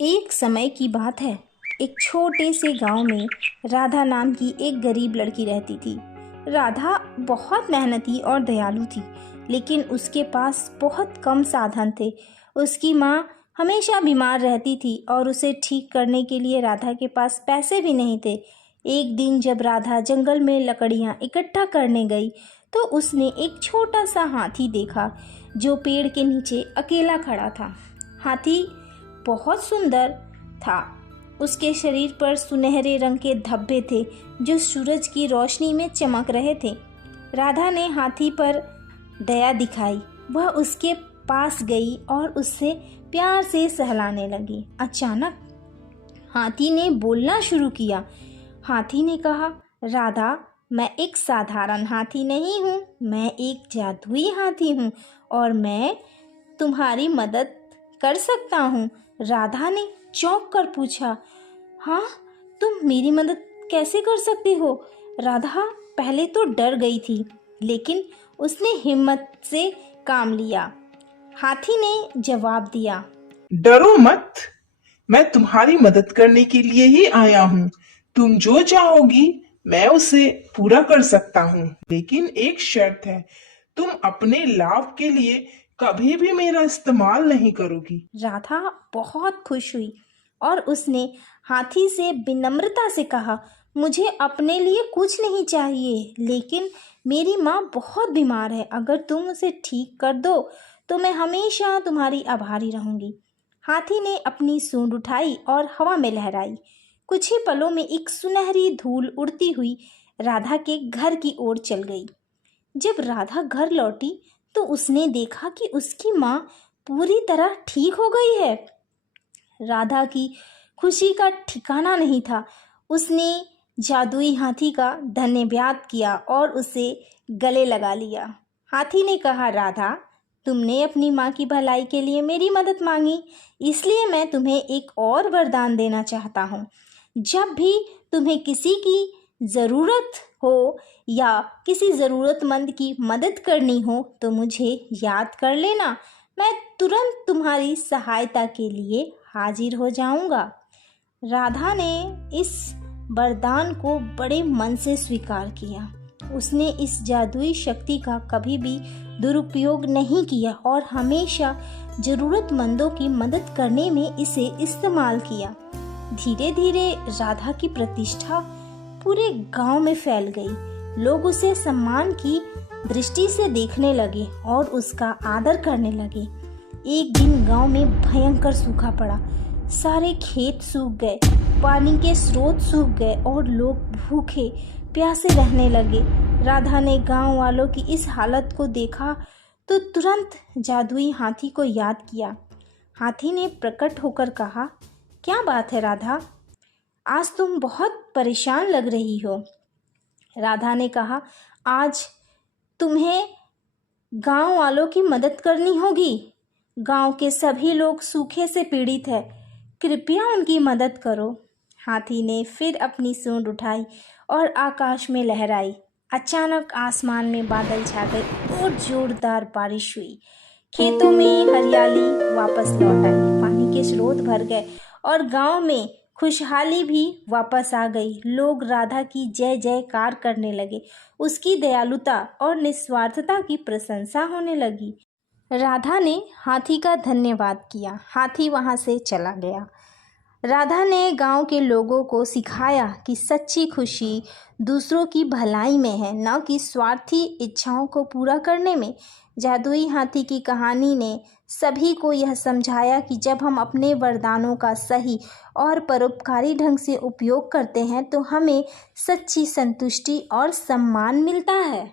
एक समय की बात है। एक छोटे से गांव में राधा नाम की एक गरीब लड़की रहती थी। राधा बहुत मेहनती और दयालु थी, लेकिन उसके पास बहुत कम साधन थे। उसकी माँ हमेशा बीमार रहती थी और उसे ठीक करने के लिए राधा के पास पैसे भी नहीं थे। एक दिन जब राधा जंगल में लकड़ियाँ इकट्ठा करने गई, तो उसने एक छोटा सा हाथी देखा जो पेड़ के नीचे अकेला खड़ा था। हाथी बहुत सुंदर था। उसके शरीर पर सुनहरे रंग के धब्बे थे जो सूरज की रोशनी में चमक रहे थे। राधा ने हाथी पर दया दिखाई। वह उसके पास गई और उससे प्यार से सहलाने लगी। अचानक हाथी ने बोलना शुरू किया। हाथी ने कहा, राधा, मैं एक साधारण हाथी नहीं हूँ, मैं एक जादुई हाथी हूँ और मैं तुम्हारी मदद कर सकता हूँ। राधा ने चौंक कर पूछा, हाँ, तुम मेरी मदद कैसे कर सकती हो? राधा पहले तो डर गई थी, लेकिन उसने हिम्मत से काम लिया। हाथी ने जवाब दिया, डरो मत, मैं तुम्हारी मदद करने के लिए ही आया हूँ। तुम जो चाहोगी मैं उसे पूरा कर सकता हूँ, लेकिन एक शर्त है, तुम अपने लाभ के लिए कभी भी मेरा इस्तेमाल नहीं करोगी। राधा बहुत खुश हुई और उसने हाथी से विनम्रता से कहा, मुझे अपने लिए कुछ नहीं चाहिए, लेकिन मेरी माँ बहुत बीमार है। अगर तुम उसे ठीक कर दो तो मैं हमेशा तुम्हारी आभारी रहूंगी। हाथी ने अपनी सूंड उठाई और हवा में लहराई। कुछ ही पलों में एक सुनहरी धूल उड़ती हुई राधा के घर की ओर चल गई। जब राधा घर लौटी तो उसने देखा कि उसकी माँ पूरी तरह ठीक हो गई है। राधा की खुशी का ठिकाना नहीं था। उसने जादुई हाथी का धन्यवाद किया और उसे गले लगा लिया। हाथी ने कहा, राधा, तुमने अपनी माँ की भलाई के लिए मेरी मदद मांगी, इसलिए मैं तुम्हें एक और वरदान देना चाहता हूँ। जब भी तुम्हें किसी की ज़रूरत हो या किसी ज़रूरतमंद की मदद करनी हो तो मुझे याद कर लेना। मैं तुरंत तुम्हारी सहायता के लिए हाजिर हो जाऊंगा। राधा ने इस वरदान को बड़े मन से स्वीकार किया। उसने इस जादुई शक्ति का कभी भी दुरुपयोग नहीं किया और हमेशा जरूरतमंदों की मदद करने में इसे इस्तेमाल किया। धीरे धीरे राधा की प्रतिष्ठा पूरे गांव में फैल गई। लोग उसे सम्मान की दृष्टि से देखने लगे और उसका आदर करने लगे। एक दिन गांव में भयंकर सूखा पड़ा। सारे खेत सूख गए, पानी के स्रोत सूख गए और लोग भूखे प्यासे रहने लगे। राधा ने गांव वालों की इस हालत को देखा तो तुरंत जादुई हाथी को याद किया। हाथी ने प्रकट होकर कहा, क्या बात है राधा, आज तुम बहुत परेशान लग रही हो। राधा ने कहा, आज तुम्हें गांव वालों की मदद करनी होगी। गांव के सभी लोग सूखे से पीड़ित हैं, कृपया उनकी मदद करो। हाथी ने फिर अपनी सूंड उठाई और आकाश में लहराई। अचानक आसमान में बादल छा गए और जोरदार बारिश हुई। खेतों में हरियाली वापस लौट आई, पानी के स्रोत भर गए और गांव में खुशहाली भी वापस आ गई। लोग राधा की जय जयकार करने लगे। उसकी दयालुता और निस्वार्थता की प्रशंसा होने लगी। राधा ने हाथी का धन्यवाद किया। हाथी वहां से चला गया। राधा ने गांव के लोगों को सिखाया कि सच्ची खुशी दूसरों की भलाई में है, न कि स्वार्थी इच्छाओं को पूरा करने में। जादुई हाथी की कहानी ने सभी को यह समझाया कि जब हम अपने वरदानों का सही और परोपकारी ढंग से उपयोग करते हैं तो हमें सच्ची संतुष्टि और सम्मान मिलता है।